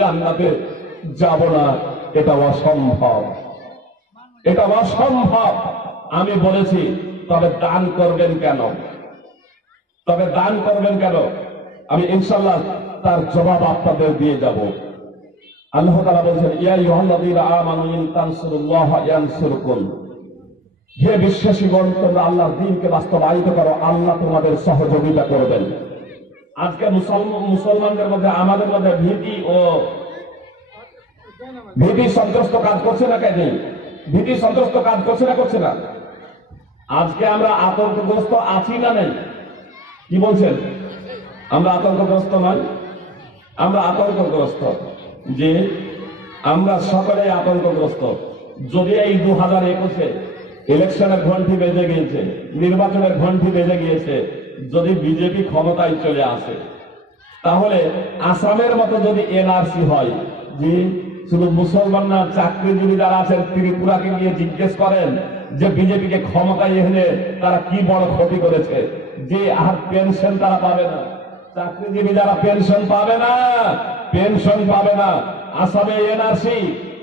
জান্নাতে যাব না, এটা অসম্ভব, এটা অসম্ভব। আমি বলেছি তবে দান করবেন কেন, তবে দান করবেন কেন? আমি ইনশাআল্লাহ তার জবাব আপনাদের দিয়ে যাব। আল্লাহ তাআলা বলেছেন, ইয়া আইয়ুহাল্লাযীনা আমানু ইন তানসুরুল্লাহা ইয়ানসুরকুম, হে বিশ্বাসীগণ, তোমরা আল্লাহর দ্বীনকে বাস্তবায়িত করো, আল্লাহ তোমাদের সহযোগিতা করবেন। আজকে মুসলমানদের মধ্যে, আমাদের মধ্যে ভীতি সন্ত্রস্ত কাজ করছে না, কেন ভীতি সন্ত্রস্ত কাজ করছে না, করছে না? আজকে আমরা আতঙ্কগ্রস্ত আছি না নেই? কি বলছেন? আমরা আতঙ্কগ্রস্ত নয়? আমরা আতঙ্কগ্রস্ত, যে আমরা সকলে আতঙ্কগ্রস্ত। যদি এই 2021-এ ইলেকশনের ঘন্টি বেজে গিয়েছে, নির্বাচনের ঘন্টি বেজে গিয়েছে, যদি বিজেপি ক্ষমতায় চলে আসে, তাহলে আসামের মতো যদি এনআরসি হয়, যে শুধু মুসলমান না, চাকরিজীবী যারা আছেন ত্রিপুরাকে গিয়ে জিজ্ঞেস করেন যে বিজেপিকে ক্ষমতায় এনে তারা কি বড় ক্ষতি করেছে, যে আর পেনশন তারা পাবে না, চাকরিজীবী যারা পেনশন পাবে না, পেনশন পাবে না। আসামে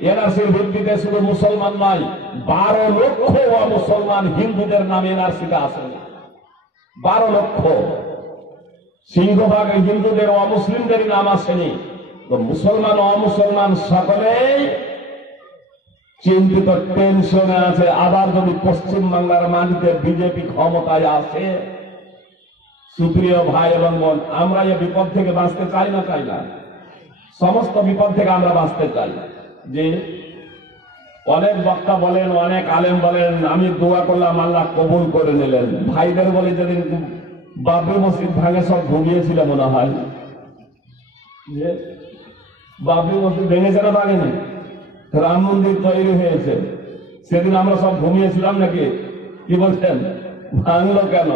এনআরসির ভিত্তিতে শুধু মুসলমান নয়, 12 লক্ষ মুসলমান হিন্দুদের নামে এনআরসিটা আসেনি। 12 লক্ষ সিংহভাগ হিন্দুদের, অমুসলিমদের নাম আসেনি। তো মুসলমান অমুসলমান সকলেই চিন্তিত, টেনশনে আছে। আবার যদি পশ্চিম বাংলার মাটিতে বিজেপি ক্ষমতায় আসে, সুপ্রিয় ভাই এবং বোন, আমরা এই বিপদ থেকে বাঁচতে চাই না? চাই না? সমস্ত বিপদ থেকে আমরা বাঁচতে চাই। যে অনেক বক্তা বলেন, অনেক আলেম বলেন, আমি দোয়া করলাম আল্লাহ কবুল করে নিলেন। ভাইদের বলে, যেদিন বাবরি মসজিদ ভাঙে সব ঘুমিয়েছিল মনে হয়, যে বাবরি মসজিদ ভেঙেছে না ভাঙেনি, রাম মন্দির তৈরি হয়েছে, সেদিন আমরা সব ঘুমিয়েছিলাম নাকি? কি বলছেন? ভাঙলো কেন?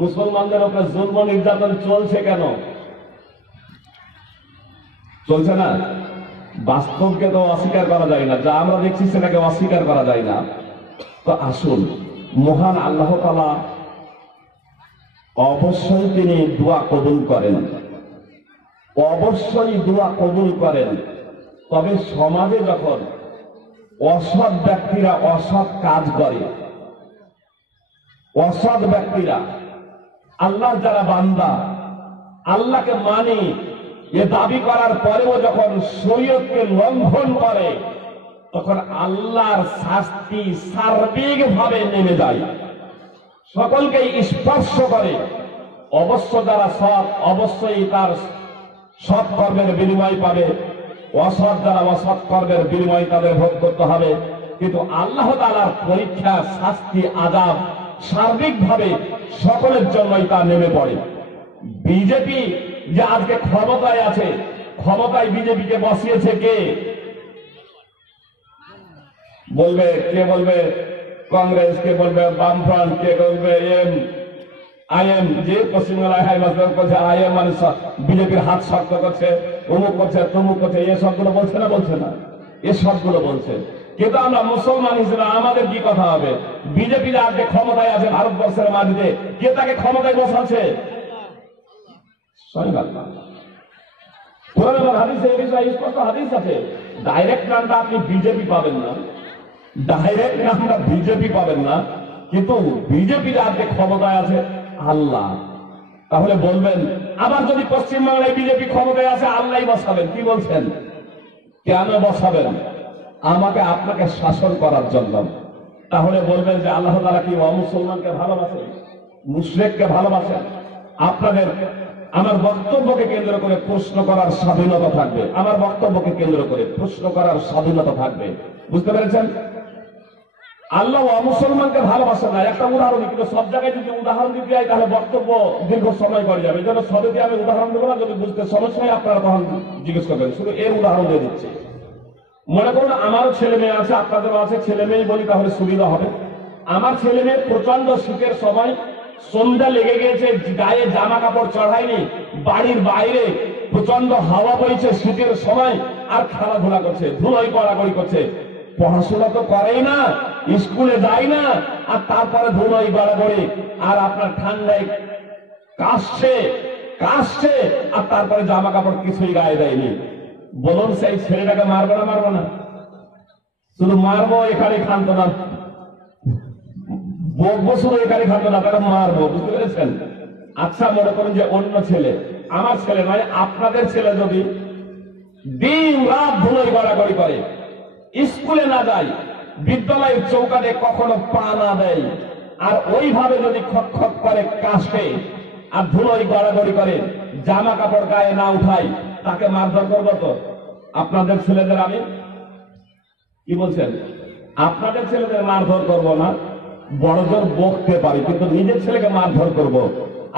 মুসলমানদের উপরে জুলম নির্যাতন চলছে কেন? চলছে না? বাস্তবকে তো অস্বীকার করা যায় না, যা আমরা দেখছি সেটাকে অস্বীকার করা যায় না। তো আসুন, মহান আল্লাহ তাআলা অবশ্যই তিনি দোয়া কবুল করেন, অবশ্যই দোয়া কবুল করেন। তবে সমাজে যখন অসৎ ব্যক্তিরা অসৎ কাজ করে, অসৎ ব্যক্তিরা, আল্লাহর যারা বান্দা, আল্লাহকে মানে এ দাবি করার পরেও যখন শরীয়তকে লঙ্ঘন করে, তখন আল্লাহর শাস্তি সার্বিকভাবে নেমে যায়, সকলকেই স্পর্শ করে। অবশ্য যারা সৎ, অবশ্যই তার সৎ কর্মের বিনিময় পাবে, অসৎ যারা অসৎ কর্মের বিনিময় তাদের ভোগ করতে হবে। কিন্তু আল্লাহ তাআলার পরীক্ষা, শাস্তি, আযাব সার্বিকভাবে সকলের জন্যই তা নেমে পড়ে। বিজেপি যে আজকে ক্ষমতায় আছে, ক্ষমতায় বিজেপিকে বসিয়েছে কে? বলবে কে? বলবে কংগ্রেস, কে বলবে বামফ্রন্ট, কে বলবে আইএম, যে পশ্চিমবাংলায় হাইমাস্টার করছে আইএম, মানে বিজেপির হাত শক্ত করছে, অমুক করছে, তমুক করছে, এ সবগুলো বলছে না? বলছে না? এ সবগুলো বলছে। কিন্তু আমরা মুসলমান হিসেবে আমাদের কি কথা হবে? বিজেপি আজকে ক্ষমতায় আছে ভারতবর্ষের মাটিতে, কে তাকে ক্ষমতায় বসাচ্ছে? কোরআন হাদিসে এই বিষয়ে স্পষ্ট হাদিস আছে। ডাইরেক্ট নামটা আপনি বিজেপি পাবেন না, ডাইরেক্ট নামটা বিজেপি পাবেন না, কিন্তু বিজেপি আজকে ক্ষমতায় আছে আল্লাহ। তাহলে বলবেন, আবার যদি পশ্চিমবাংলায় বিজেপি ক্ষমতায় আছে, আল্লাহই বসাবেন? কি বলছেন? কেন বসাবেন? আমাকে আপনাকে শাসন করার জন্য। তাহলে বলবেন যে আল্লাহ তাআলা কি অমুসলমানকে ভালোবাসেন, মুশরিককে ভালোবাসেন? আপনাদের আমার বক্তব্যকে কেন্দ্র করে প্রশ্ন করার স্বাধীনতা থাকবে, আমার বক্তব্যকে কেন্দ্র করে প্রশ্ন করার স্বাধীনতা থাকবে। বুঝতে পেরেছেন? আল্লাহ অমুসলমানকে ভালোবাসেন না, একটা উদাহরণ। কিন্তু সব জায়গায় যদি উদাহরণ দিতে হয় তাহলে বক্তব্য দীর্ঘ সময় করে যাবে। এই জন্য সবে দিয়ে আমি উদাহরণ দেবো না, যদি বুঝতে সমস্যা হয় আপনারা তখন জিজ্ঞেস করবেন। শুধু এর উদাহরণ দিয়ে দিচ্ছি। মনে করুন আমারও ছেলে মেয়ে আছে, আপনাদেরও আছে, ছেলে মেয়ে বলি তাহলে সুবিধা হবে। আমার ছেলে মেয়ে প্রচন্ড শীতের সময়, সন্ধ্যা লেগে গেছে, গায়ে জামা কাপড় চড়ায়নি, বাড়ির বাইরে প্রচন্ড হাওয়া বইছে শীতের সময়, আর খেলাধুলা করছে, ধুলোই পড়াকড়ি করছে। পড়াশোনা তো করেই না, স্কুলে যায় না, আর তারপরে ধুলোই গড়াগড়ি, আর আপনার ঠান্ডায় কাশছে, আর তারপরে জামা কাপড় কিছুই গায়ে দেয়নি। বলুন সেই ছেলেটাকে মারবো না মারবো না? শুধু মারবো এখানে খান্ত না, বকবো শুধু এখানে খান্ত না, তাকে মারবো, বুঝতে পেরেছেন? আচ্ছা মনে করুন যে অন্য ছেলে, আমার ছেলে নয় আপনাদের ছেলে যদি দিন রাত ধুলোয় গড়াগড়ি করে, স্কুলে না যায়, বিদ্যালয়ের চৌকাটে কখনো পা না দেয়, আর ওইভাবে যদি খট খট করে কাশে আর ধুলোয় গড়াগড়ি করে, জামা কাপড় গায়ে না উঠাই, তাকে মারধর করবো তো? আপনাদের ছেলেদের আমি কি বলছেন? আপনাদের ছেলেদের মারধর করবো না, বড়জোর বকতে পারি, কিন্তু নিজের ছেলেকে মারধর করবো।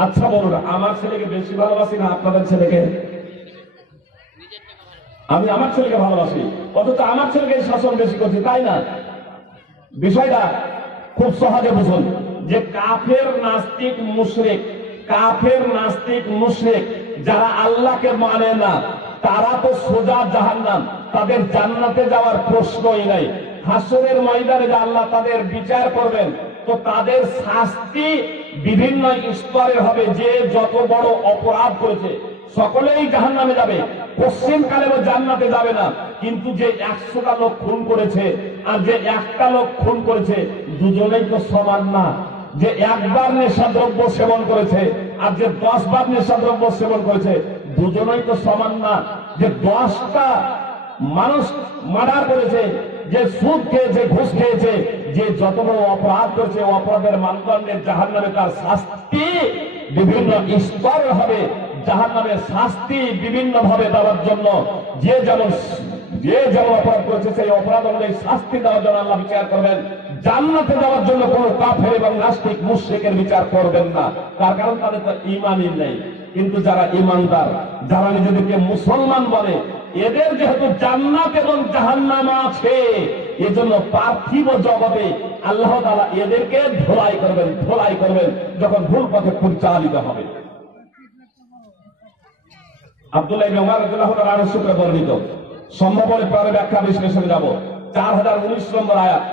আচ্ছা বলুন, আমার ছেলেকে বেশি ভালোবাসি না আপনাদের ছেলেকে? আমি আমার ছেলেকে ভালোবাসি, অথচ আমার ছেলেকে শাসন বেশি করছি, তাই না? বিষয়টা খুব সহজে বুঝুন যে কাফের নাস্তিক মুশরিক, কাফের নাস্তিক মুশরিক যারা আল্লাহকে মানে না, তারা তো সোজা জাহান্নাম, তাদের জান্নাতে যাওয়ার প্রশ্নই নাই। হাসরের ময়দানে যে আল্লাহ তাদের বিচার করবেন, তো তাদের শাস্তি বিভিন্ন স্তরের হবে। যে যত বড় অপরাধ করেছে সকলেই জাহান্নামে যাবে, পশ্চিম কালেও জান্নাতে যাবে না। কিন্তু যে 100টা লোক খুন করেছে আর যে একটা লোক খুন করেছে, দুজনেই তো সমান না। যে একবার নেশাদ্রব্য সেবন করেছে আর যে 10 বার নেশাদ্রব্য সেবন করেছে, দুজনেই তো সমান না। যে 10টা মানুষ মার্ডার করেছে, যে সুদ খেয়েছে, ঘুষ খেয়েছে, যে যত বড় অপরাধ করেছে, অপরাধের মানদণ্ডের জাহান্নামে তার শাস্তি বিভিন্ন স্তরের হবে। জাহান্নামের শাস্তি বিভিন্ন ভাবে দেওয়ার জন্য যে যেমন অপরাধ করেছে সেই অপরাধ অনুযায়ী শাস্তি দেওয়ার জন্য আল্লাহ বিচার করবেন। জান্নাতে যাওয়ার জন্য কোন কাফের এবং নাস্তিক মুশরিকের বিচার করবেন না, তার কারণ তাদের তো ঈমানই নেই। কিন্তু যারা ঈমানদার, যারা নিজেদেরকে মুসলমান বলে, এদের যেহেতু জান্নাত এবং জাহান্নাম আছে, এজন্য পার্থিব জগতে আল্লাহ তাআলা এদেরকে ধোলাই করবেন যখন ভুল পথে পরিচালিত হবে। আব্দুল্লাহ ইবনে উমর রাদিয়াল্লাহু তাআলা সূত্রে বর্ণিত, সম্ভব হলে পরে ব্যাখ্যা বিশ্লেষণে যাব। 4019 নম্বর আয়াত,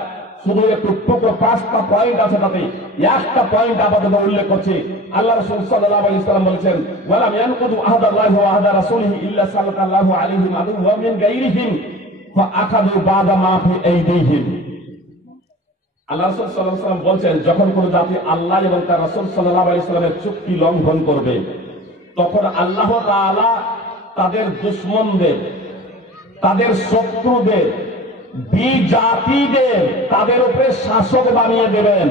শুধু একটু টুকরো 5টা পয়েন্ট আছে, তাতে একটা পয়েন্ট আপাতত উল্লেখ করছি। আল্লাহ রাসূল সাল্লাল্লাহু আলাইহি ওয়াসাল্লাম বলেছেন, ওয়ালাম ইয়ানকুদু আহদাল্লাহি ওয়া আহদা রাসূলিহি ইল্লা সাল্লাল্লাহু আলাইহি ওয়া মিন গায়রিহিম ফাআখাযু বা'দা মা ফি আইদিহিম। আল্লাহ রাসূল সাল্লাল্লাহু আলাইহি ওয়াসাল্লাম বলেন, যখন কোন জাতি আল্লাহ এবং তার রাসূল সাল্লাল্লাহু আলাইহি ওয়াসাল্লামের চুক্তি লঙ্ঘন করবে, তখন আল্লাহ তাআলা তাদের দুশমনদের, তাদের শত্রুদের, বিজাতিদের তাদের উপরে শাসক বানিয়ে দেবেন,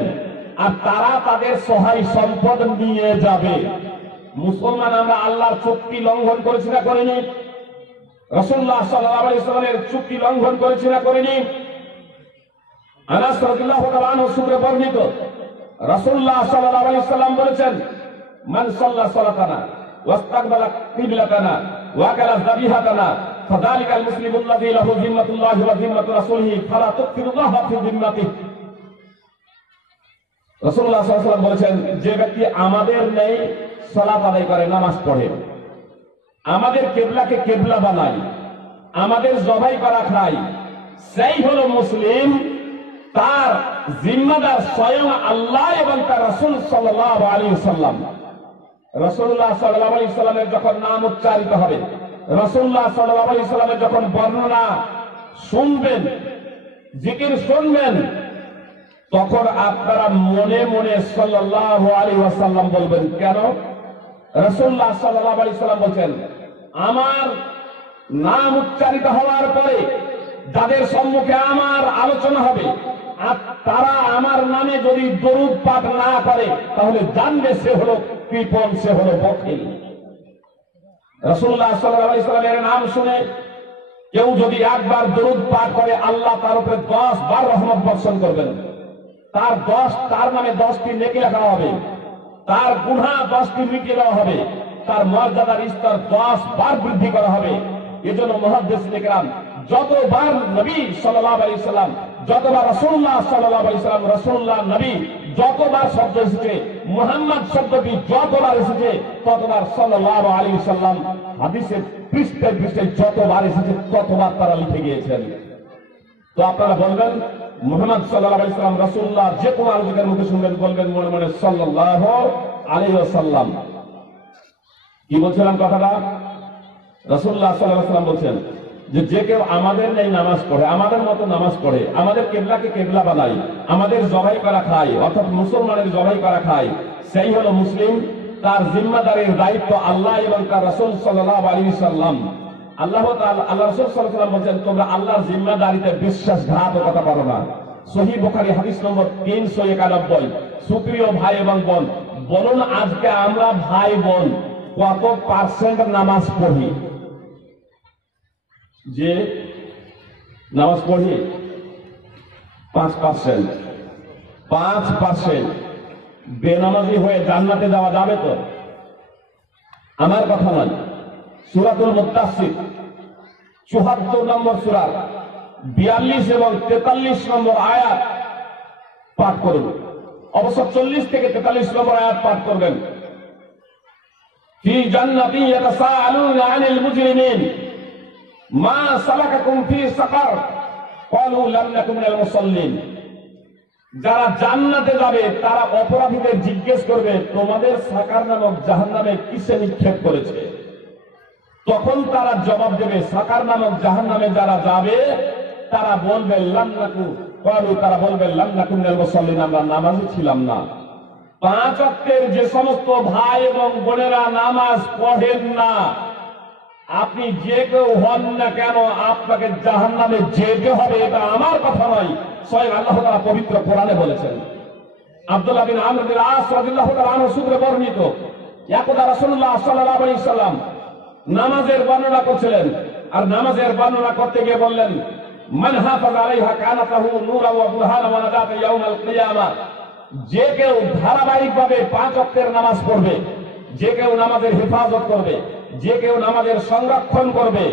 আর তারা তাদের সহায় সম্পদ নিয়ে যাবে। মুসলমান আমরা আল্লাহর চুক্তি লঙ্ঘন করেছি না করিনি? রাসূলুল্লাহ সাল্লাল্লাহু আলাইহি ওয়াসাল্লামের চুক্তি লঙ্ঘন করেছি না করিনি? আনাস রাদিয়াল্লাহু তাআলা আনহু সূত্রে বর্ণিত, রাসূলুল্লাহ সাল্লাল্লাহু আলাইহি ওয়াসাল্লাম বলেছেন, মান সাল্লা সালাতানা ওয়াস্তাকবালা কিবলাতানা ওয়া আকালা যাবিহাতানা ফাযালিকাল মুসলিমু আল্লাযী লাহু যিম্মাতুল্লাহি ওয়া যিম্মাতু রাসূলিহি ফালা তুকফিরুল্লাহা ফি যিম্মাতিহি। রাসূলুল্লাহ সাল্লাল্লাহু আলাইহি ওয়াসাল্লাম বলেছেন, যে ব্যক্তি আমাদের নেই সালাত আদায় করে, নামাজ পড়ে, আমাদের কিবলাকে কিবলা বানায়, আমাদের জবাই করা খায়, সেই হলো মুসলিম। তার জিম্মাদার স্বয়ং আল্লাহ এবং তার রাসূল সাল্লাল্লাহু আলাইহি ওয়াসাল্লাম। রাসূলুল্লাহ সাল্লাল্লাহু আলাইহি ওয়াসাল্লামের যখন নাম উচ্চারিত হবে, রাসূলুল্লাহ সাল্লাল্লাহু আলাইহি ওয়াসাল্লামের যখন বর্ণনা শুনবেন, জিকির শুনবেন, তখন আপনারা মনে মনে সাল্লাল্লাহু আলাইহি ওয়াসাল্লাম বলবেন। কেন? রাসূলুল্লাহ সাল্লাল্লাহু আলাইহি ওয়াসাল্লাম বলেন, আমার নাম উচ্চারিত হওয়ার পরে যাদের সম্মুখে আমার আলোচনা হবে, আর তারা আমার নামে যদি দরুদ পাঠ না করে, তাহলে জানবে সে হলো কৃপণ, সে হলো বখিল। রাসূলুল্লাহ সাল্লাল্লাহু আলাইহি ওয়াসাল্লামের নাম শুনে কেউ যদি একবার দরুদ পাঠ করে, আল্লাহ তার উপরে 10 বার রহমত বর্ষণ করবেন। তার নামে 10টি নেকি লেখা হবে, তার গুনাহ 10টি মিটিয়ে দেওয়া হবে, তার মর্যাদার স্তর 10 বার বৃদ্ধি করা হবে। এজন্য মুহাদ্দিসিনে কেরাম যতবার নবী সাল্লাল্লাহু আলাইহি ওয়াসাল্লাম, যতবার রাসূলুল্লাহ সাল্লাল্লাহু আলাইহি ওয়াসাল্লাম, রাসূলুল্লাহ নবী যতবার শব্দ এসেছে, মুহাম্মদ শব্দটি যতবার এসেছে, ততবার সাল্লাল্লাহু আলাইহি ওয়াসাল্লাম হাদিসে পৃষ্ঠায় পৃষ্ঠায় যতবার এসেছে ততবার তারা লিখে গিয়েছেন। তো আপনারা বলবেন মুহাম্মদ সাল্লাল্লাহু আলাইহি ওয়াসাল্লাম, রাসূলুল্লাহ যে কোনো আলোচকের মুখে শুনবেন, বলবেন মনে মনে সাল্লাল্লাহু আলাইহি ওয়াসাল্লাম। কি বলছিলাম কথাটা? রাসূলুল্লাহ সাল্লাল্লাহু আলাইহি ওয়াসাল্লাম বলছেন, যে কেউ আমাদের নেই নামাজ পড়ে, আমাদের মতো নামাজ পড়ে, আমাদের কেবলাকে কেবলা বানাই, আমাদের জবাই করা খায়, অর্থাৎ মুসলমানের জবাই করা খায়, সেই হলো মুসলিম। তার জিম্মাদারির দায়িত্ব আল্লাহ এবং তার রাসূল সাল্লাল্লাহু আলাইহি ওয়াসাল্লাম। আল্লাহ রাসূল সাল্লাল্লাহু আলাইহি ওয়াসাল্লাম বলেন, তোমরা আল্লাহর জিম্মাদারিতে বিশ্বাসঘাতকতা করো না। সহিহ বুখারী হাদিস নম্বর 391। সুপ্রিয় ভাই এবং বোন, বলুন আজকে আমরা ভাই বোন কত পার্সেন্ট নামাজ পড়ি? যে নামাজ পড়ি 5%। 5% বেনামাজি হয়ে জান্নাতে যাওয়া যাবে তো? আমার কথা নয়। সূরাতুল মুত্তাসির 74 নম্বর সূরা 42 এবং 43 নম্বর আয়াত পাঠ করুন। অবশ্য 40 থেকে 43 নম্বর আয়াত পাঠ করবেন। ফি জান্নাতিন ইয়াতাসাআলুনা আনিল মুজরিমিন মা সালাকাকুম ফি সাকার ক্বালু লাম নাকুম মিনাল মুসাল্লিন। যারা জান্নাতে যাবে তারা অপরাধীদের জিজ্ঞেস করবে, তোমাদের সাকার নামক জাহান্নামে কিসে নিক্ষেপ করেছে? তখন তারা জবাব দেবে, সাকার নামক জাহান্নামে যারা যাবে তারা বলবে লাম নাকু, তারা বলবে লাম নাকুম মিনাল মুসাল্লিন, আমরা নামাজি ছিলাম না। 5 ওয়াক্তের যে সমস্ত ভাই এবং বোনেরা নামাজ পড়েন না, আপনি যে কেউ হন না কেন আপনাকে জাহান্নামে যেতে হবে। এটা আমার কথা নয়, স্বয়ং আল্লাহ তাআলা পবিত্র কোরআনে বলেছেন। আব্দুল্লাহ বিন আমর বিন আস রাদিয়াল্লাহু তাআলা আনহু সূত্রে বর্ণিত, একদা রাসূলুল্লাহ সাল্লাল্লাহু আলাইহি ওয়াসাল্লাম নামাজের বর্ণনা করছিলেন, আর নামাজের বর্ণনা করতে গিয়ে বললেন, মান হাফাজ আলাইহা কানাত লাহু নূরান ওয়া বুরহানান ওয়া নাজাতান ইয়াউমাল কিয়ামাহ। যে কেউ ধারাবাহিকভাবে 5 ওয়াক্তের নামাজ পড়বে, যে কেউ নামাজের হেফাজত করবে, যে কেউ নামাজের সংরক্ষণ করবে,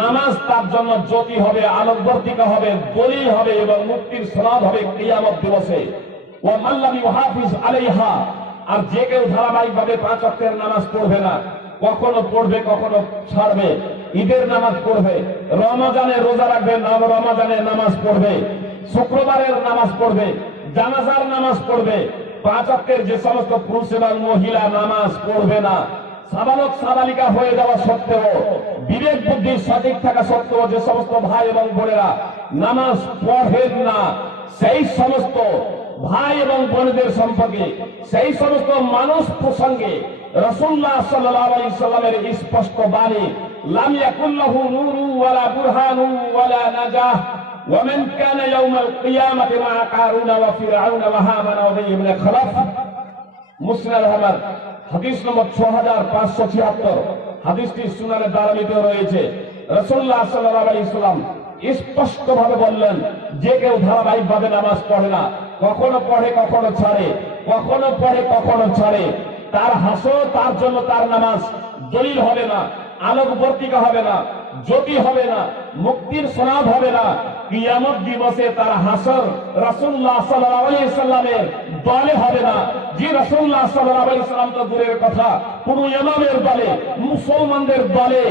নামাজ তার জন্য জ্যোতি হবে, আলোকবর্তিকা হবে, দলিল হবে এবং মুক্তির সনদ হবে কিয়ামত দিবসে। ওয়া মান লাম ইউহাফিজ আলাইহা, আর যে কেউ ধারাবাহিকভাবে 5 ওয়াক্তের নামাজ পড়বে না, কখনো পড়বে কখনো ছাড়বে, ঈদের নামাজ পড়বে, রমজানে রোজা রাখবে, রমজানের নামাজ পড়বে, শুক্রবারের নামাজ পড়বে, জানাজার নামাজ পড়বে, 5 ওয়াক্তের যে সমস্ত পুরুষ এবং মহিলা নামাজ পড়বে না, সাবালক সাবালিকা হয়ে যাওয়া সত্ত্বেও, বিবেক বুদ্ধি সঠিক থাকা সত্ত্বেও যে সমস্ত ভাই এবং বোনেরা নামাজ পড়েন না, সেই সমস্ত ভাই এবং বোনদের সম্পর্কে, সেই সমস্ত মানুষ প্রসঙ্গে রাসূলুল্লাহ সাল্লাল্লাহু আলাইহি ওয়াসাল্লামের স্পষ্ট বাণী, লাম ইয়াকুল লাহু নূরু ওয়ালা বুরহানু ওয়ালা নাজাহ ওয়া মান কানা ইয়াউমাল কিয়ামাতি মা কারুনা ওয়া ফিরআউনা ওয়া হামানা ওয়া উবাইয় ইবনে খালাফ। মুসনাদ আহমদ হাদিস নম্বর 6576। হাদিসটি সুনানে দারামিতে রয়েছে। রাসূলুল্লাহ সাল্লাল্লাহু আলাইহি ওয়াসাল্লাম স্পষ্টভাবে বললেন, যে কেউ ধারাবাহিকভাবে নামাজ পড়ে না, কখনো পড়ে কখনো ছাড়ে, কখনো পড়ে কখনো ছাড়ে, তার হাসর, তার জন্য তার নামাজ দলিল হবে না, আলোকবর্তিকা হবে না, জ্যোতি হবে না, মুক্তির সনদ হবে না। কিয়ামত দিবসে তার হাসর রাসূলুল্লাহ সাল্লাল্লাহু আলাইহি ওয়াসাল্লামের দলে হবে না। যে রাসূলুল্লাহ সাল্লাল্লাহু আলাইহি ওয়াসাল্লাম তো দূরের কথা, কোন ইমামের দলে, মুসলমানদের দলে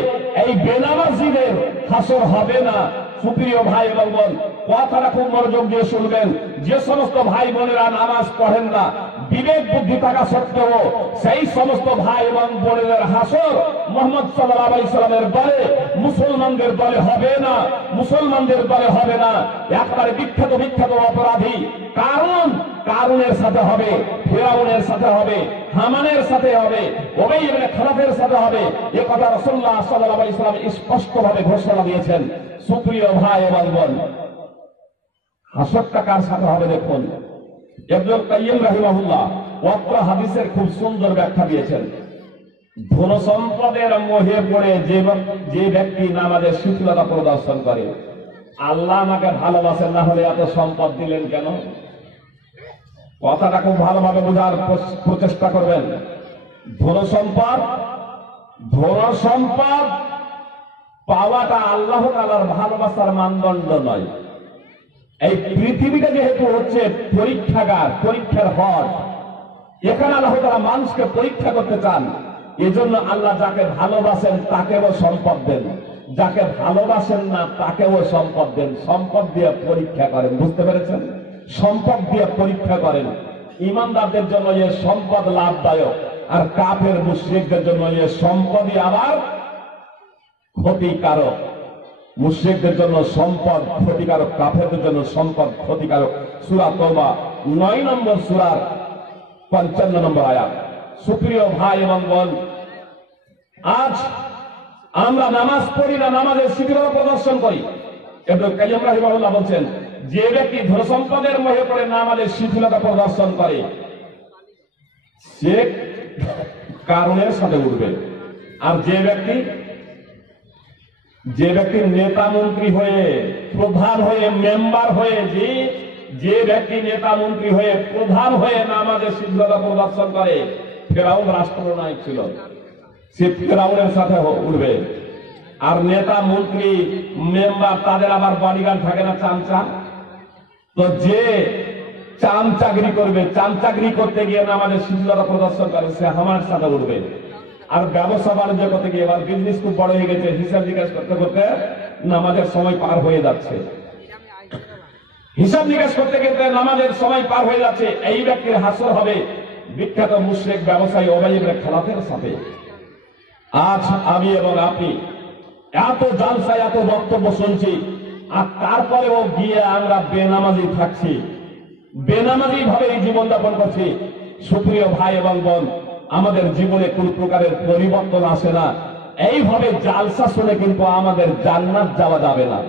এই বেনামাজিদের হাসর হবে না। সুপ্রিয় ভাই এবং বোন, কথাটা খুব মনোযোগ দিয়ে শুনবেন। যে সমস্ত ভাই বোনেরা নামাজ পড়েন না, বিবেক বুদ্ধি থাকা সত্ত্বেও, সেই সমস্ত ভাই এবং বোনেদের হাসর মুহাম্মদ সাল্লাল্লাহু আলাইহি ওয়াসাল্লামের দলে, মুসলমানদের দলে হবে না, মুসলমানদের দলে হবে না। একবারে বিখ্যাত বিখ্যাত অপরাধী কারুনের সাথে হবে, ফিরাউনের সাথে হবে, হামানের সাথে হবে, উবাইয় ইবনে খালাফের সাথে হবে। এ কথা রাসূলুল্লাহ সাল্লাল্লাহু আলাইহি ওয়াসাল্লাম স্পষ্টভাবে ঘোষণা দিয়েছেন। সুপ্রিয় ভাই এবং বোন, হাসরটা কার সাথে হবে দেখুন। ইবনুল কাইয়িম রাহিমাহুল্লাহ ওয়াক্ত হাদিসের খুব সুন্দর ব্যাখ্যা দিয়েছেন। ধন সম্পদের মোহে পড়ে যে ব্যক্তি নামাজের শিথিলতা প্রদর্শন করে, আল্লাহ আমাকে ভালোবাসেন, না হলে এত সম্পদ দিলেন কেন? কথাটা খুব ভালোভাবে বোঝার প্রচেষ্টা করবেন। ধন সম্পদ পাওয়াটা আল্লাহ তাআলার ভালোবাসার মানদণ্ড নয়। এই পৃথিবীটা যেহেতু হচ্ছে পরীক্ষাগার, পরীক্ষার হল, এখানে আল্লাহ তাআলা মানুষকে পরীক্ষা করতে চান। এজন্য আল্লাহ যাকে ভালোবাসেন তাকেও সম্পদ দেন, যাকে ভালোবাসেন না তাকেও সম্পদ দেন। সম্পদ দিয়ে পরীক্ষা করেন, বুঝতে পেরেছেন? সম্পদ দিয়ে পরীক্ষা করেন। ইমানদারদের জন্য এ সম্পদ লাভদায়ক, আর কাফের মুশরিকদের জন্য এ সম্পদই আবার ক্ষতিকারক। মুশরিকদের জন্য সম্পদ ক্ষতিকারক, কাফেরদের জন্য সম্পদ ক্ষতিকারক। সূরা তওবা 9 নম্বর সূরার 55 নম্বর আয়াত। সুপ্রিয় ভাই এবং বোন, আজ আমরা নামাজ পড়ি না, নামাজের শিথিলতা প্রদর্শন করি। ইবনে কাইয়্যিম রাহিমাহুল্লাহ বলছেন, যে ব্যক্তি ধন সম্পদের মোহে পড়ে নামাজের শিথিলতা প্রদর্শন করে সে কারণের সাথে উঠবে। আর যে ব্যক্তি নেতা মন্ত্রী হয়ে, প্রধান হয়ে, মেম্বার হয়ে, যে ব্যক্তি নেতা মন্ত্রী হয়ে, প্রধান হয়ে নামাজের শিথিলতা প্রদর্শন করে, ফেরাউন রাষ্ট্রনায়ক ছিল, সে ফেরাউনের সাথে উঠবে। আর নেতা মন্ত্রী মেম্বার তাদের আবার বডিগার্ড থাকে না, চামচা। তো যে চামচাগিরি করবে, চামচাগিরি করতে গিয়ে নামাজের শিথিলতা প্রদর্শন করে, সে আমার সাথে উঠবে। আর ব্যবসা বাণিজ্য করতে গিয়ে, এবার বিজনেস খুব বড় হয়ে গেছে, হিসাব নিকাশ করতে করতে নামাজের সময় পার হয়ে যাচ্ছে, হিসাব নিকাশ করতে করতে নামাজের সময় পার হয়ে যাচ্ছে, এই ব্যক্তির হাসর হবে বিখ্যাত মুশরিক ব্যবসায়ী উবাই ইবনে খালাফের সাথে। আজ আমি এবং আপনি এত জালসা, এত বক্তব্য শুনছি, আর তারপরেও গিয়ে আমরা বেনামাজি থাকছি, বেনামাজি ভাবে এই জীবনযাপন করছি। সুপ্রিয় ভাই এবং বোন, আমাদের জীবনে কোন প্রকারের পরিবর্তন আসে না। এইভাবে জালসা শুনে কিন্তু আমাদের জান্নাত যাওয়া যাবে না।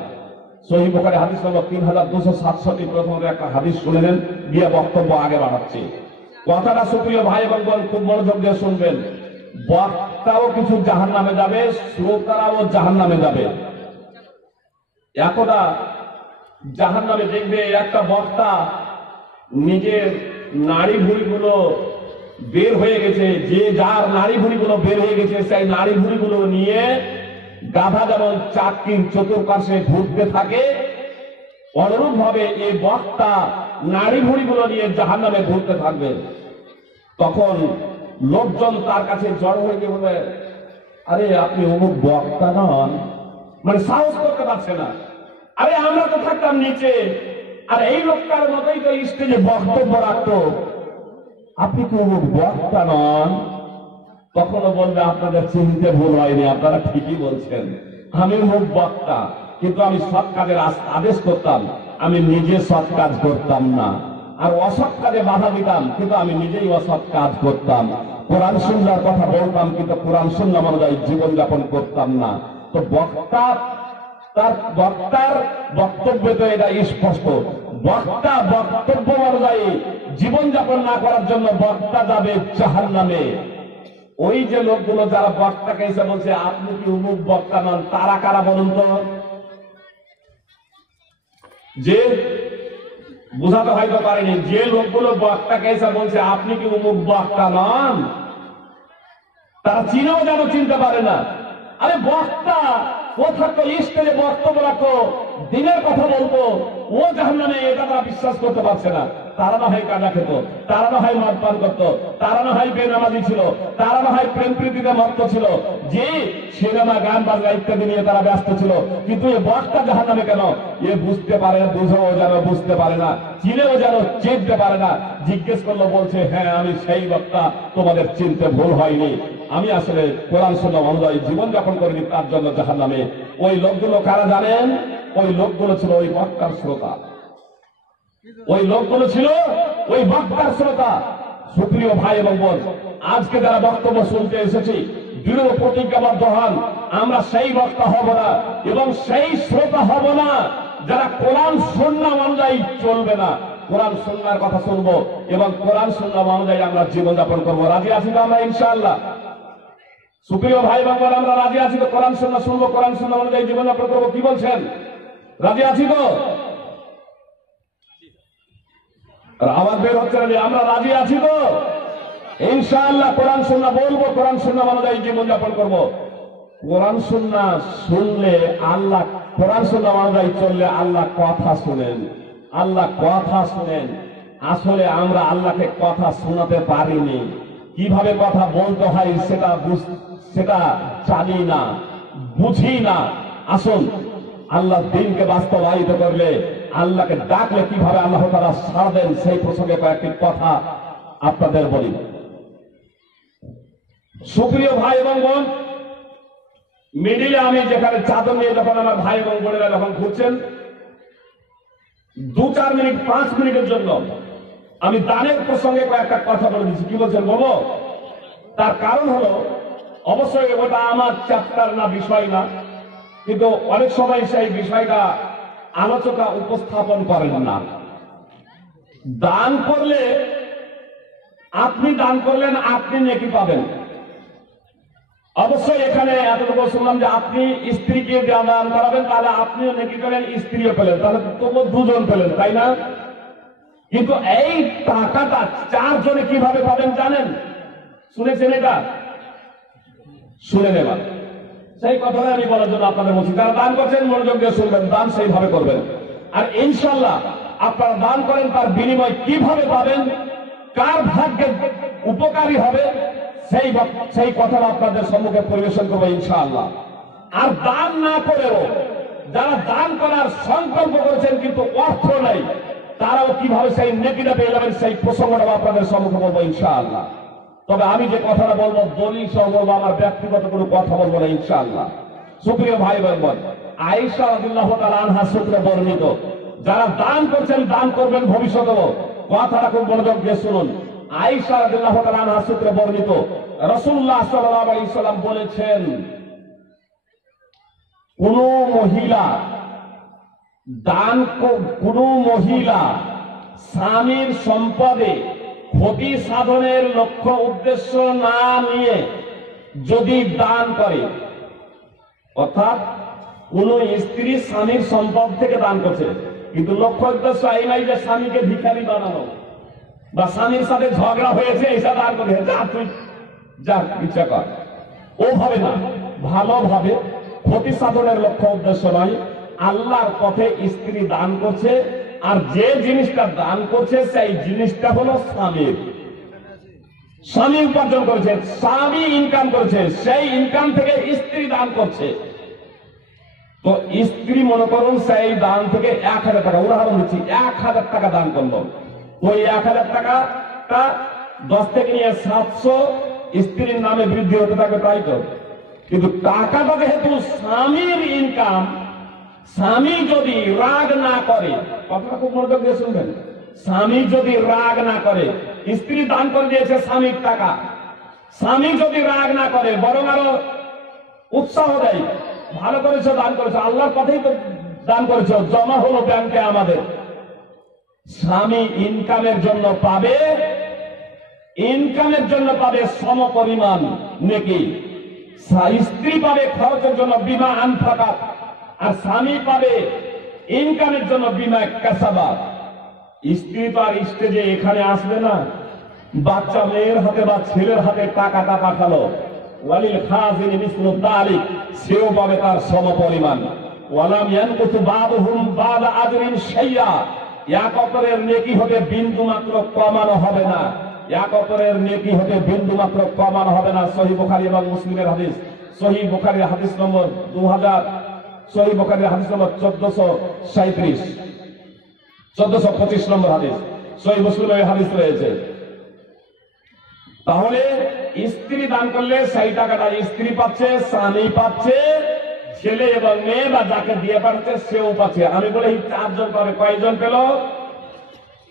সহিহ বুখারী হাদিস নম্বর 3267, প্রথম একটা হাদিস শুনে নেন, দিয়ে বক্তব্য আগে বাড়াচ্ছি। কথাটা সুপ্রিয় ভাই এবং বোন খুব মনোযোগ দিয়ে শুনবেন। বক্তাও কিছু জাহান্নামে যাবে, শ্রোতারাও জাহান্নামে যাবে। একটা জাহান্নামে দেখবে একটা বক্তা নিজের নাড়ি ভুঁড়িগুলো বের হয়ে গেছে, যে যার নাড়ি ভুঁড়িগুলো বের হয়ে গেছে, সেই নাড়ি ভুঁড়িগুলো নিয়ে গাধা যেমন চাকরির চতুর্পাশে ঘুরতে থাকে, অনুরূপ ভাবে এই বক্তা নাড়ি ভুঁড়িগুলো নিয়ে জাহান্নামে ঘুরতে থাকবে। তখন লোকজন তার কাছে জড়ো হয়ে গিয়ে বলবে, আরে আপনি অমুক বক্তা নন? মানে সাহস করতে পারছে না। আরে আমরা তো থাকতাম নিচে, আর এই লোকটার মতোই তো স্টেজে বক্তব্য রাখতো, আপনি কি অমুক বক্তা নন? কখনো বলবে, আপনাদের চিনতে ভুল হয়নি, আপনারা ঠিকই বলছেন, আমি অমুক বক্তা, কিন্তু আমি সৎ কাজের আদেশ করতাম, আমি নিজে সৎ কাজ করতাম না। আর অসৎ কাজে বাধা দিতাম, কিন্তু আমি নিজেই অসৎ কাজ করতাম। কোরআন সুন্নাহর কথা বলতাম, কিন্তু কোরআন সুন্নাহ অনুযায়ী জীবনযাপন করতাম না। তো বক্তার বক্তব্য তো এটা স্পষ্ট, বক্তা বক্তব্য অনুযায়ী জীবনযাপন না করার জন্য বক্তা যাবে জাহান্নামে। ওই যে লোকগুলো যারা বক্তাকে এসে বলছে, আপনি কি অমুক বক্তা নন, তারা কারা বলুন তো? যে বুঝাতে হয়তো পারেনি, যে লোকগুলো বক্তাকে এসে বলছে আপনি কি অমুক বক্তা নন, তারা চিনেও যেন চিনতে পারে না। আরে বক্তা ও থাকতো স্টেজে বক্তব্য রাখতো, দিনের কথা বলতো, ও জাহান্নামে, এটা তারা বিশ্বাস করতে পারছে না। তারা না হয় কাজা খেত, তারা না হয় মদ পান করতো, তারা না হয় বেনামাজি ছিল, তারা না হয় প্রেম প্রীতিতে মত্ত ছিল, যে সিনেমা গান বাজনা ইত্যাদি নিয়ে তারা ব্যস্ত ছিল, কিন্তু এ বক্তা জাহান্নামে কেন? এ বুঝতে পারে না, বুঝেও যেন বুঝতে পারে না, চিনেও যেন চিনতে পারে না। জিজ্ঞেস করলো, বলছে, হ্যাঁ আমি সেই বক্তা, তোমাদের চিনতে ভুল হয়নি, আমি আসলে কোরআন সুন্নাহ অনুযায়ী জীবনযাপন করিনি, তার জন্য জাহান্নামে। ওই লোকগুলো কারা জানেন? ওই লোকগুলো ছিল ওই বক্তার শ্রোতা, ওই লোকগুলো ছিল ওই বক্তার শ্রোতা। সুপ্রিয় ভাই এবং বোন, আজকে যারা বক্তব্য শুনতে এসেছি, দৃঢ় প্রতিজ্ঞাবদ্ধ হন, আমরা সেই বক্তা হব না এবং সেই শ্রোতা হব না যারা কোরআন সুন্নাহ অনুযায়ী চলবে না। কোরআন সুন্নাহর কথা শুনবো এবং কোরআন সুন্নাহ অনুযায়ী আমরা জীবনযাপন করবো। রাজি আছি তো আমরা ইনশাআল্লাহ? সুপ্রিয় ভাই এবং বোন, আমরা রাজি আছি তো? কোরআন সুন্নাহ শুনবো, কোরআন সুন্নাহ অনুযায়ী জীবনযাপন করবো, কি বলছেন? রাজি আছি তো? আওয়াজ বের হচ্ছে না, আমরা রাজি আছি তো? ইনশাআল্লাহ কোরআন সুন্নাহ বলবো, কোরআন সুন্নাহ অনুযায়ী জীবনযাপন করবো। কোরআন সুন্নাহ শুনলে আল্লাহ, কোরআন সুন্নাহ অনুযায়ী চললে আল্লাহ কথা শুনেন, আল্লাহ কথা শুনেন। আসলে আমরা আল্লাহকে কথা শোনাতে পারিনি, কিভাবে কথা বলতে হয় সেটা জানি না, বুঝি না। আসুন, আল্লাহ দিনকে বাস্তবায়িত করলে, আল্লাহকে ডাকলে কিভাবে আল্লাহ তাআলা সাড়া দেন, সেই প্রসঙ্গে কয়েকটি কথা আপনাদের বলি। সুপ্রিয় ভাই এবং বোন, মিডিলে আমি যেখানে চাদর নিয়ে যখন আমার ভাই এবং বোনেরা যখন ঘুরছেন, 2-4 মিনিট 5 মিনিটের জন্য আমি দানের প্রসঙ্গে কয়েকটা কথা বলে দিচ্ছি। কি বলছেন বলো? তার কারণ হলো, অবশ্যই ওটা আমার চ্যাপ্টার না, বিষয় না, কিন্তু অনেক সময় সেই বিষয়টা আলোচনা উপস্থাপন করেন না। দান করলে, আপনি দান করলেন, আপনি নেকি পাবেন। অবশ্যই এখানে এতটুকু শুনলাম যে আপনি স্ত্রীকে দান করাবেন, তাহলে আপনিও নেকি পেলেন, স্ত্রীও পেলেন, তাহলে তবু দুজন পেলেন, তাই না? কিন্তু এই টাকাটা 4 জনে কিভাবে পাবেন জানেন? শুনেছেন এটা? শুনে নেবার সেই কথাটা আমি বলার জন্য আপনাদের বলছি। যারা দান করছেন মনোযোগ দিয়ে শুনবেন, দান সেইভাবে করবেন। আর ইনশাল্লাহ আপনারা দান করেন, তার বিনিময় কিভাবে পাবেন, কার ভাগ্যে উপকারী হবে, সেই কথাটা আপনাদের সম্মুখে পরিবেশন করবো ইনশাআল্লাহ। আর দান না করেও যারা দান করার সংকল্প করেছেন কিন্তু অর্থ নাই, তারাও কিভাবে সেই নেকিটা পেয়ে যাবেন, সেই প্রসঙ্গটা আপনাদের সম্মুখে বলবো ইনশাআল্লাহ। তবে আমি যে কথাটা বলবো দলিল সহ বলবো, আমার ব্যক্তিগত কোনো কথা বলবো না ইনশাআল্লাহ। সুপ্রিয় ভাই বোন, আয়েশা রাদিয়াল্লাহু তাআলা আনহা সূত্রে বর্ণিত, যারা দান করছেন দান করবেন ভবিষ্যতেও, কথাটা খুব মনোযোগ দিয়ে শুনুন। আয়েশা রাদিয়াল্লাহু তাআলা আনহা সূত্রে বর্ণিত, রাসূলুল্লাহ সাল্লাল্লাহু আলাইহি সাল্লাম বলেছেন, কোন মহিলা স্বামীর সম্পদে ক্ষতি সাধনের লক্ষ্য উদ্দেশ্য না নিয়ে যদি দান করে, অর্থাৎ কোন স্ত্রী স্বামীর সম্পদ থেকে দান করছে, কিন্তু লক্ষ্য উদ্দেশ্য এই নাই যে স্বামীকে ভিখারি বানানো বা স্বামীর সাথে ঝগড়া হয়েছে এইসব দান করে যা তুই যা ইচ্ছা কর, ওভাবে না, ভালোভাবে ক্ষতি সাধনের লক্ষ্য উদ্দেশ্য নয়, আল্লাহর পথে স্ত্রী দান করছে, আর যে জিনিসটা দান করছে সেই জিনিসটা হলো স্বামী উপার্জন করেছে, স্বামী ইনকাম করেছে, সেই ইনকাম থেকে স্ত্রী দান করছে। তো স্ত্রী মনে করুন সেই দান থেকে 1000 টাকা, উদাহরণ দিচ্ছি, 1000 টাকা দান করলো, ওই 1000 টাকাটা 10 থেকে নিয়ে 700 স্ত্রীর নামে বৃদ্ধি হতে থাকবে, তাই তো? কিন্তু টাকাটা যেহেতু স্বামীর ইনকাম, স্বামী যদি রাগ না করে, কথাটা খুব মনোযোগ দিয়ে শুনবেন, স্বামী যদি রাগ না করে, স্ত্রী দান করে দিয়েছে স্বামীর টাকা, স্বামী যদি রাগ না করে বরং আরো উৎসাহ দেয়, ভালো করেছো, দান করেছো, আল্লাহর পথেই তো দান করেছো, জমা হলো ব্যাংকে আমাদের, স্বামী ইনকামের জন্য পাবে সমপরিমাণ নেকি, স্ত্রী পাবে খরচের জন্য বিমা আনফাকাত, আর স্বামী পাবে ইনকামের জন্য বিমা কাসাবাত। স্ত্রী তো আর স্টেজে এখানে আসবে না, বাচ্চা মেয়ের হাতে বা ছেলের হাতে টাকাটা পাঠালো, ওয়ালিল খাজিনি মিসলু যালিক, সেও পাবে তার সমপরিমাণ। ওয়ালাম ইয়ানকুতু বাদুহুম বাদা আজরিন শাইয়া, এক অপরের নেকি হতে বিন্দু মাত্র কমানো হবে না, এক অপরের নেকি হতে বিন্দু মাত্র কমানো হবে না। সহিহ বুখারী এবং মুসলিমের হাদিস, সহিহ বুখারীর হাদিস নম্বর 2000, সহিহ বুখারীর হাদিস নম্বর 1437, 1425 নম্বর হাদিস, সহিহ মুসলিমের হাদিস রয়েছে। তাহলে স্ত্রী দান করলে সেই টাকাটা স্ত্রী পাচ্ছে, স্বামী পাচ্ছে, ছেলে এবং মেয়ে বা যাকে দিয়ে পাচ্ছে সেও পাচ্ছে। আমি বলে 4 জন পাবে, কয়জন পেল?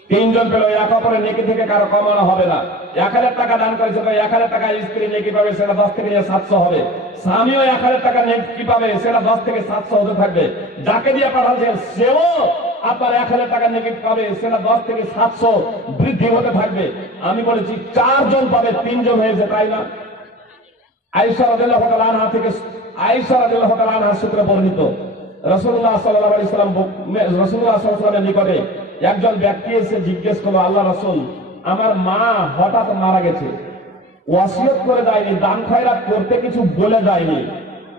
3 জন পেল। এক অপরের নেকি থেকে কারো কমানো হবে না। 1000 টাকা দান করেছে, 1000 টাকা স্ত্রী নেকি পাবে, সেটা 10 থেকে 700 হবে। স্বামীও 1000 টাকা নেকি পাবে, সেটা 10 থেকে 700 হতে থাকবে। যাকে দিয়ে পাঠাচ্ছে সেও আপনার 1000 টাকা নেকি পাবে, সেটা 10 থেকে 700 বৃদ্ধি হতে থাকবে। আমি বলেছি 4 জন পাবে, 3 জন হয়েছে, তাই না? আয়েশা রাদিয়াল্লাহু তাআলা আনহা থেকে, আয়েশা রাদিয়াল্লাহু তাআলা আনহা সূত্রে বর্ণিত, রাসূলুল্লাহ সাল্লাল্লাহু আলাইহি সাল্লাম, রাসূলুল্লাহ সাল্লাল্লাহু আলাইহি সাল্লামের নিকটে একজন ব্যক্তি এসে জিজ্ঞেস করলো, আল্লাহ রাসূল, আমার মা হঠাৎ মারা গেছে, ওয়াসিয়ত করে যায়নি, দান খয়রাত করতে কিছু বলে যায়নি,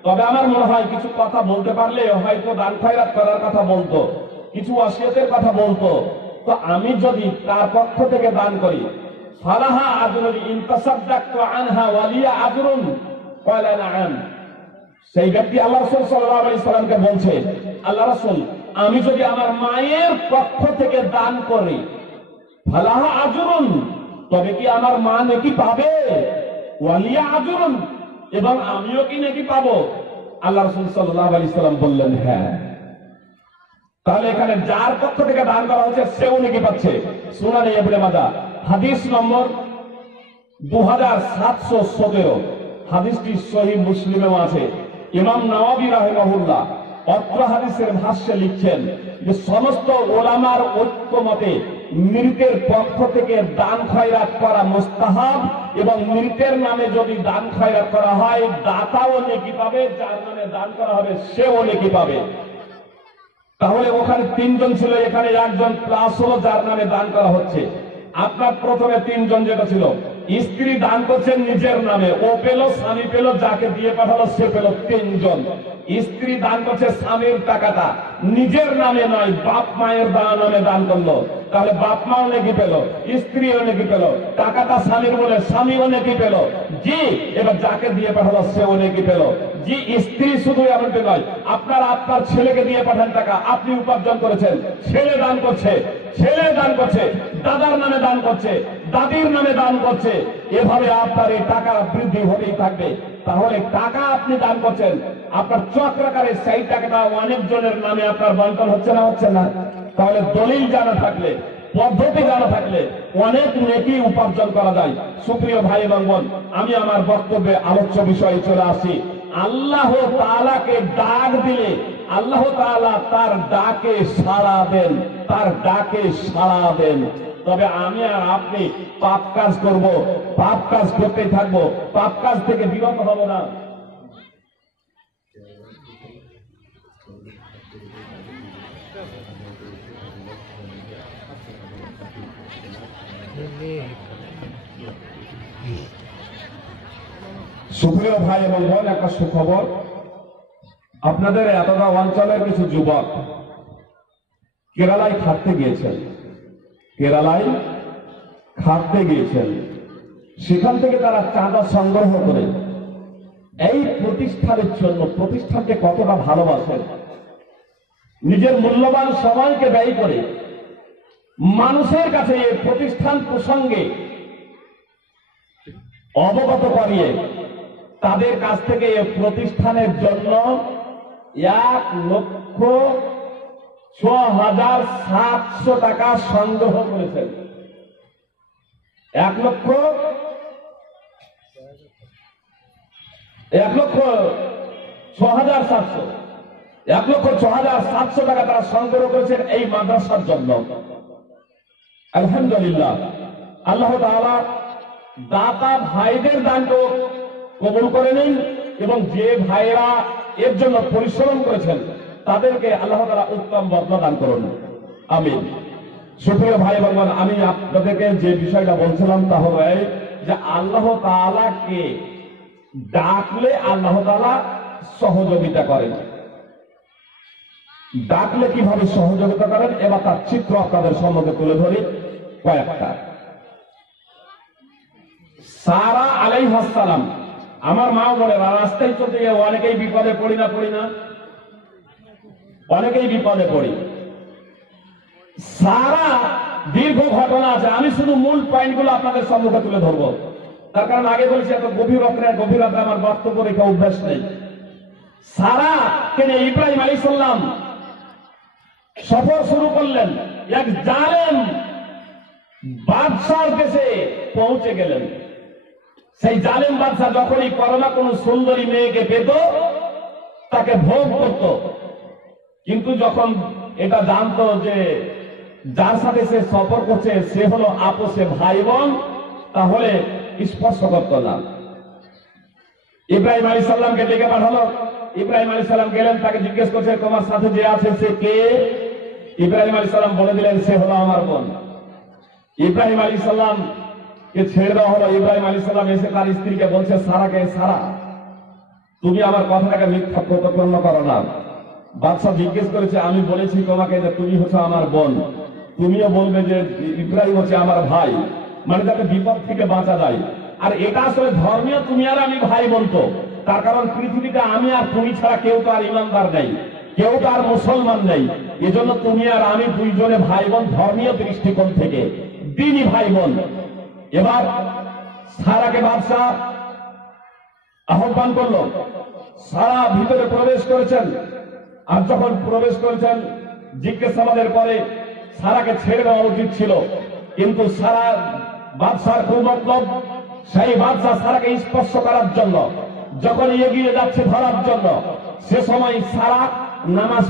তবে আমার মনে হয় কিছু কথা বলতে পারলে হয়তো দান খয়রাত করার কথা বলতো, কিছু ওয়াসিয়তের কথা বলতো, তো আমি যদি তার পক্ষ থেকে দান করি, ফালাহা আজরুন ইন তাসাদদাকতু আনহা ওয়ালিয়া আজরুন, ক্বালা নাআম। সেই ব্যক্তি আল্লাহ রাসূল সাল্লাল্লাহু আলাইহি সাল্লামকে বলছে, আল্লাহ রাসূল, আমি যদি আমার মায়ের পক্ষ থেকে দান করি, ফালাহা আজরুন, তবে কি আমার মা নেকি পাবে? ওয়ালিয়া আজরুন, এবং আমিও কি নেকি পাবো? আল্লাহ রাসূল সাল্লাল্লাহু আলাইহি সাল্লাম বললেন হ্যাঁ। তাহলে এখানে যার পক্ষ থেকে দান করা হচ্ছে সেও নেকি পাচ্ছে। সুনানে ইবনে মাজাহ হাদিস নম্বর 2717, হাদিসটি সহিহ মুসলিমেও আছে। ইমাম নাওয়াবী রাহিমাহুল্লাহ অত্র হাদিসের ভাষ্যে লিখছেন যে সমস্ত ওলামার ঐক্যমতে মৃতের পক্ষ থেকে দান খয়রাত করা মুস্তাহাব, এবং মৃতের নামে যদি দান খয়রাত করা হয় দাতাও নেকি পাবে, যার নামে দান করা হবে সেও নেকি পাবে। তাহলে ওখানে তিনজন ছিল, এখানে একজন প্লাস হলো যার নামে দান করা হচ্ছে। আপনার প্রথমে তিনজন যেটা ছিল, স্ত্রী দান করছেন নিজের নামে, ও পেল, স্বামী পেল, যাকে দিয়ে পাঠালো সে পেল, তিনজন। স্ত্রী দান করছে স্বামীর টাকাটা, নিজের নামে নয়, বাপ মায়ের নামে দান করলো, তাহলে বাপ মাও নেকি পেল, স্ত্রীও নেকি পেল, টাকাটা স্বামীর বলে স্বামীও নেকি পেল। জি, এবার যাকে দিয়ে পাঠালো সেও নেকি পেল। জি, স্ত্রী শুধু এমনটি নয়, আপনার ছেলেকে দিয়ে পাঠান টাকা, আপনি উপার্জন করেছেন, ছেলে দান করছে, ছেলে দান করছে, দাদার নামে দান করছে, দাদির নামে দান করছে, এভাবে আপনার এই টাকা বৃদ্ধি হতেই থাকবে। তাহলে টাকা আপনি দান করছেন, আপনার চক্রাকারে সেই টাকাটা অনেকজনের নামে আপনার বন্টন হচ্ছে না, হচ্ছে না? তাহলে দলিল জানা থাকলে, পদ্ধতি জানা থাকলে অনেক নেকি উপার্জন করা যায়। সুপ্রিয় ভাই এবং বোন, আমি আমার বক্তব্যে আলোচ্য বিষয়ে চলে আসি। আল্লাহ তাআলাকে ডাক দিলে আল্লাহ তাআলা তার ডাকে সাড়া দেন, তার ডাকে সাড়া দেন। তবে আমি আর আপনি পাপ কাজ করব, পাপ কাজ করতেই থাকবো, পাপ কাজ থেকে বিরত হব না। সুপ্রিয় ভাই এবং বোন, একটা সুখবর, আপনাদের এতটা অঞ্চলের কিছু যুবক কেরালায় খাটতে গিয়েছেন, কেরালায় খাটতে গিয়েছেন। সেখান থেকে তারা চাঁদা সংগ্রহ করে এই প্রতিষ্ঠানের জন্য, প্রতিষ্ঠানকে কতটা ভালোবাসেন, নিজের মূল্যবান সময়কে ব্যয় করে মানুষের কাছে এই প্রতিষ্ঠান প্রসঙ্গে অবগত করিয়ে তাদের কাছ থেকে এই প্রতিষ্ঠানের জন্য 1,06,700 টাকা সংগ্রহ করেছেন। 1,06,700 টাকা তারা সংগ্রহ করেছেন এই মাদ্রাসার জন্য। আলহামদুলিল্লাহ, আল্লাহ তাআলা দাতা ভাইদের দানকে কবুল করে নিন, এবং যে ভাইরা এর জন্য পরিশ্রম করেছেন তাদেরকে আল্লাহ তাআলা উত্তম বদলা দান করুন, আমিন। সুপ্রিয় ভাই এবং বোন, আমি আপনাদেরকে যে বিষয়টা বলছিলাম তা হলো এই যে আল্লাহ তাআলাকে ডাকলে আল্লাহ তাআলা সহযোগিতা করেন। ডাকলে কিভাবে সহযোগিতা করেন এবার তার চিত্র আপনাদের সম্মুখে তুলে ধরি কয়েকটা। সারা আলাইহিস সালাম, আমার মা বলে রাস্তায় চলতে গিয়ে অনেকেই বিপদে পড়ি না, অনেকেই বিপদে পড়ি। সারা দীর্ঘ ঘটনা আছে, আমি শুধু মূল পয়েন্টগুলো আপনাদের সম্মুখে তুলে ধরবো। তার কারণ আগে বলেছি এত গভীরতা আমার বক্তব্য রেখে অভ্যাস নেই। সারা কেন ইব্রাহিম আলাইহিস সালাম সফর শুরু করলেন, এক জালেম বাদশার দেশে পৌঁছে গেলেন। সেই জালেম বাদশা যখনই করোনা কোন সুন্দরী মেয়েকে পেত তাকে ভোগ করত, কিন্তু যখন এটা জানতো যে যার সাথে সে সফর করছে সে হলো আপোষে ভাই বোন, তাহলে স্পর্শ করত না। ইব্রাহিম আলাইহিস সালামকে ডেকে পাঠালো। ইব্রাহিম আলাইহিস সালাম গেলেন, তাকে জিজ্ঞেস করছে তোমার সাথে যে আছে সে কে? ইব্রাহিম আলাইহিস সালাম বলে দিলেন সে হলো আমার বোন। ইব্রাহিম আলাইহিস সালাম কে ছেড়ে দেওয়া হলো। ইব্রাহিম আলাইহিস সালাম এসে তার স্ত্রীকে বলছে, সারাকে, সারা তুমি আমার কথাটাকে মিথ্যা প্রতিপন্ন করো না। বাদশা জিজ্ঞেস করেছে আমি বলেছি তোমাকে যে তুমি হচ্ছে আমার বোন, তুমিও বলবে যে ইব্রাহিম হচ্ছে আমার ভাই, মানে যাতে বিপদ থেকে বাঁচা যায়। আর এটা আসলে ধর্মীয় তুমি আর আমি ভাই বোন তো, তার কারণ পৃথিবীতে আমি আর তুমি ছাড়া কেউ তো আর ইমানদার নেই, কেউ তো আর মুসলমান নেই। এজন্য তুমি আর আমি দুইজনে ভাই বোন ধর্মীয় দৃষ্টিকোণ থেকে, দিনই ভাই বোন। এবার সারাকে বাদশা আহ্বান করলো। সারা ভিতরে প্রবেশ করেছেন, আর যখন প্রবেশ করেছেন জিজ্ঞাসাবাদের পরে সারাকে ছেড়ে দেওয়া উচিত ছিল, কিন্তু সারা বাদশার কুমতলব, সেই বাদশাহ সারাকে স্পর্শ করার জন্য যখন এগিয়ে যাচ্ছে ধরার জন্য, সে সময় সারা নামাজ